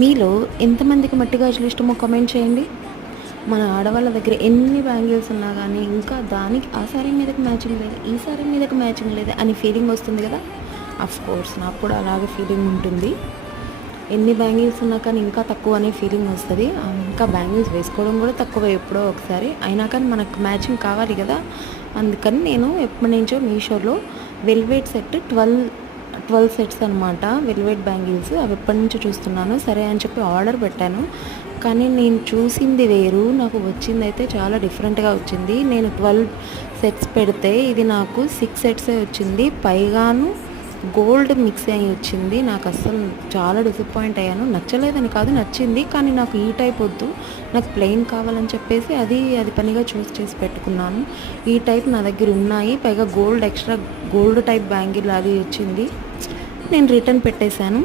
మీలో ఎంతమందికి మట్టి గాజులు ఇష్టమో కామెంట్ చేయండి. మన ఆడవాళ్ళ దగ్గర ఎన్ని బ్యాంగిల్స్ ఉన్నా కానీ ఇంకా దానికి ఆ సారీ మీదకి మ్యాచింగ్ లేదు, ఈ సారీ మీదకి మ్యాచింగ్ లేదు అని ఫీలింగ్ వస్తుంది కదా. కోర్స్ నాకు కూడా అలాగే ఫీలింగ్ ఉంటుంది. ఎన్ని బ్యాంగిల్స్ ఉన్నా కానీ ఇంకా తక్కువ అనే ఫీలింగ్ వస్తుంది. ఇంకా బ్యాంగిల్స్ వేసుకోవడం కూడా తక్కువ ఎప్పుడో ఒకసారి అయినా కానీ మనకు మ్యాచింగ్ కావాలి కదా. అందుకని నేను ఎప్పటి నుంచో మీషోలో వెల్వెట్ సెట్ 12 సెట్స్ అనమాట, వెల్వెట్ బ్యాంగిల్స్. అవి ఎప్పటి నుంచో చూస్తున్నాను, సరే అని చెప్పి ఆర్డర్ పెట్టాను. కానీ నేను చూసింది వేరు, నాకు వచ్చింది అయితే చాలా డిఫరెంట్గా వచ్చింది. నేను 12 సెట్స్ పెడితే ఇది నాకు 6 సెట్సే వచ్చింది, పైగాను గోల్డ్ మిక్స్ అయ్యి వచ్చింది. నాకు అస్సలు చాలా డిసప్పాయింట్ అయ్యాను. నచ్చలేదని కాదు, నచ్చింది, కానీ నాకు ఈ టైప్ వద్దు, నాకు ప్లెయిన్ కావాలని చెప్పేసి అది పనిగా చూస్ చేసి పెట్టుకున్నాను. ఈ టైప్ నా దగ్గర ఉన్నాయి, పైగా gold extra gold type bangle అది వచ్చింది. నేను రిటర్న్ పెట్టేశాను.